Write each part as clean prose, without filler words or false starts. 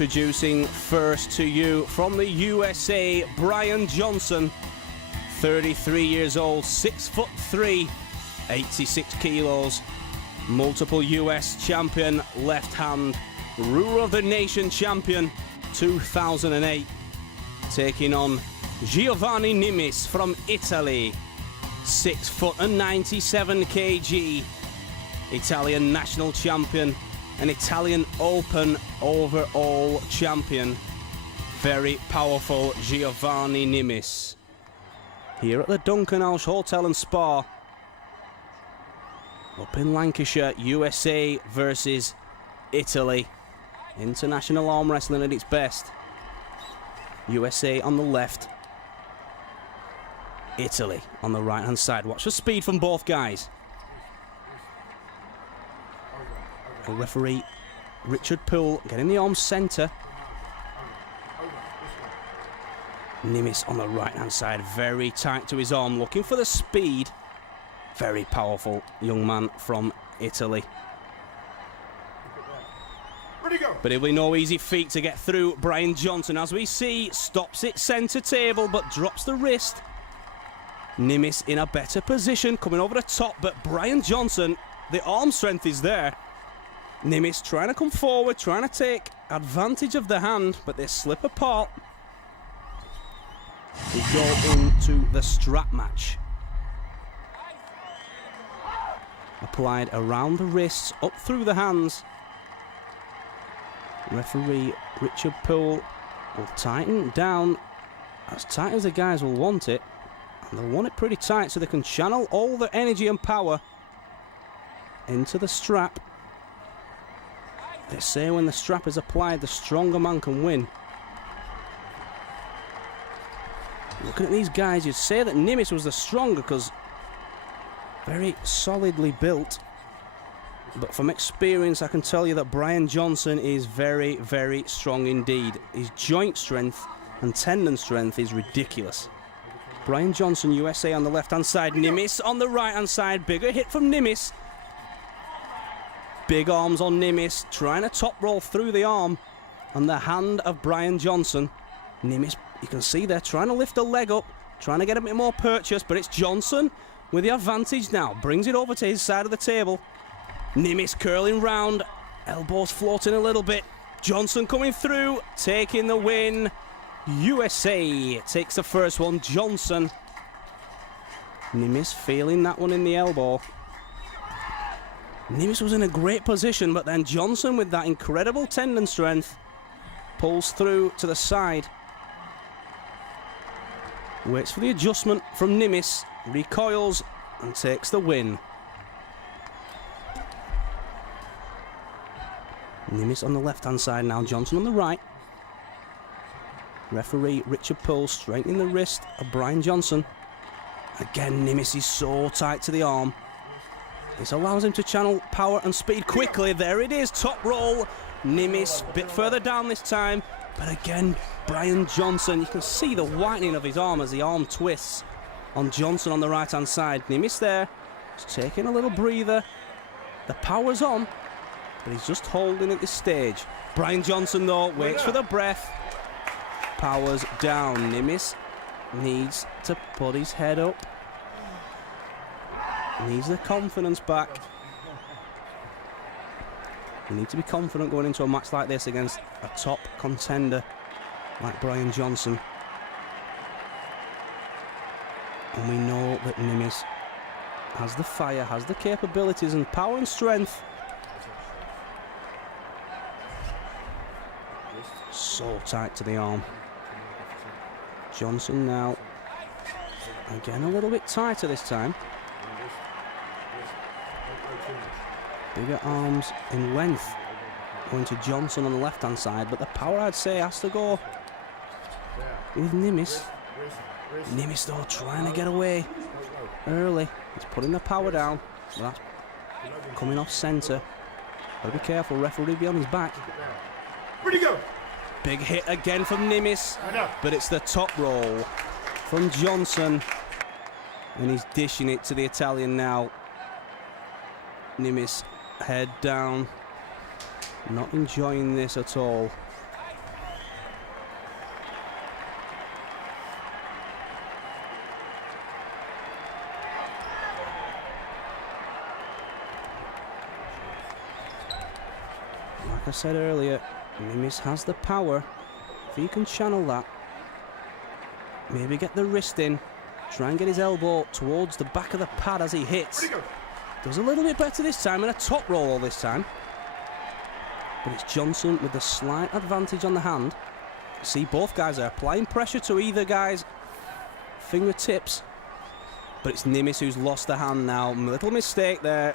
Introducing first to you from the USA, Brian Johnson, 33 years old, 6'3", 86 kilos, multiple US champion, left hand, Ruler of the Nation champion, 2008, taking on Giovanni Nimis from Italy, 6'97" kg, Italian national champion, an Italian Open overall champion. Very powerful Giovanni Nimis. Here at the Duncan House Hotel and Spa, up in Lancashire, USA versus Italy. International arm wrestling at its best. USA on the left, Italy on the right hand side. Watch the speed from both guys. The referee Richard Poole getting the arm centre. Nimis on the right hand side, very tight to his arm, looking for the speed. Very powerful young man from Italy. But it'll be no easy feat to get through Brian Johnson. As we see, stops it centre table but drops the wrist. Nimis in a better position, coming over the top, but Brian Johnson, the arm strength is there. Nimis trying to come forward, trying to take advantage of the hand, but they slip apart. We go into the strap match. Applied around the wrists, up through the hands. Referee Richard Poole will tighten down as tight as the guys will want it. And they'll want it pretty tight so they can channel all the energy and power into the strap. They say when the strap is applied, the stronger man can win. Looking at these guys, you'd say that Nimis was the stronger because very solidly built. But from experience, I can tell you that Brian Johnson is very, very strong indeed. His joint strength and tendon strength is ridiculous. Brian Johnson, USA on the left-hand side, Nimis on the right-hand side. Bigger hit from Nimis. Big arms on Nimis, trying to top roll through the arm and the hand of Brian Johnson. Nimis, you can see they're trying to lift the leg up, trying to get a bit more purchase, but it's Johnson with the advantage now. Brings it over to his side of the table. Nimis curling round, elbows floating a little bit. Johnson coming through, taking the win. USA takes the first one. Johnson. Nimis feeling that one in the elbow. Nimis was in a great position, but then Johnson, with that incredible tendon strength, pulls through to the side. Waits for the adjustment from Nimis, recoils and takes the win. Nimis on the left-hand side now, Johnson on the right. Referee Richard Poole straightening the wrist of Brian Johnson. Again, Nimis is so tight to the arm. This allows him to channel power and speed quickly. There it is, top roll. Nimis a bit further down this time. But again, Brian Johnson, you can see the whitening of his arm as the arm twists on Johnson on the right-hand side. Nimis there, just taking a little breather. The power's on, but he's just holding at this stage. Brian Johnson, though, waits for the breath. Power's down. Nimis needs to put his head up. Needs the confidence back. You need to be confident going into a match like this against a top contender like Brian Johnson. And we know that Nimis has the fire, has the capabilities and power and strength. So tight to the arm. Johnson now, again a little bit tighter this time. Bigger arms in length going to Johnson on the left-hand side, but the power, I'd say, has to go with Nimis. Nimis, though, trying to get away early. He's putting the power down. Well, that's coming off centre. Gotta be careful, referee be on his back. Ready, go! Big hit again from Nimis, but it's the top roll from Johnson, and he's dishing it to the Italian now. Nimis, head down, not enjoying this at all. I said earlier, Nimis has the power. If he can channel that, maybe get the wrist in, try and get his elbow towards the back of the pad as he hits. Does a little bit better this time, and a top roll this time. But it's Johnson with the slight advantage on the hand. See, both guys are applying pressure to either guy's fingertips. But it's Nimis who's lost the hand now. Little mistake there.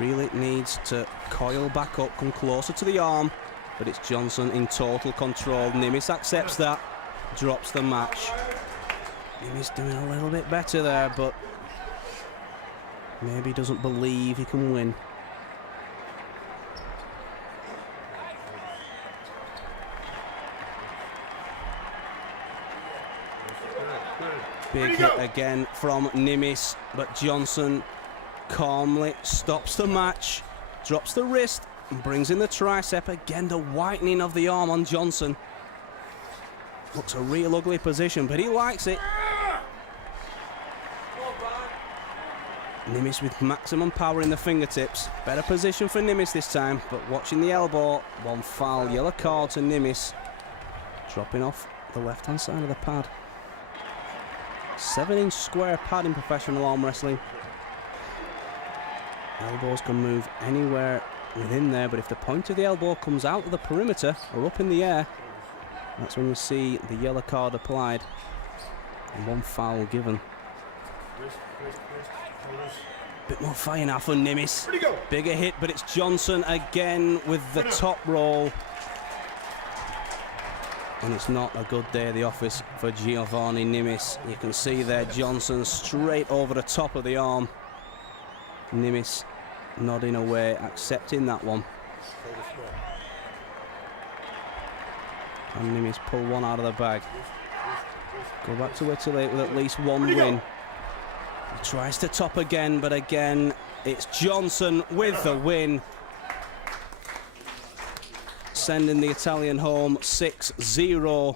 Really needs to coil back up, come closer to the arm. But it's Johnson in total control. Nimis accepts that, drops the match. Nimis doing a little bit better there, but maybe doesn't believe he can win. Big hit again from Nimis, but Johnson calmly stops the match, drops the wrist, and brings in the tricep. Again, the whitening of the arm on Johnson. Looks a real ugly position, but he likes it. Nimis with maximum power in the fingertips. Better position for Nimis this time, but watching the elbow. One foul, yellow card to Nimis. Dropping off the left-hand side of the pad. 7-inch square pad in professional arm wrestling. Elbows can move anywhere within there, but if the point of the elbow comes out of the perimeter or up in the air, that's when you see the yellow card applied and one foul given. Bit more fire now for Nimis. Bigger hit, but it's Johnson again with the top roll. And it's not a good day at the office for Giovanni Nimis. You can see there Johnson straight over the top of the arm. Nimis nodding away, accepting that one. And Nimis pull one out of the bag. Go back to Italy with at least one win. He tries to top again, but again, it's Johnson with the win. Sending the Italian home 6-0.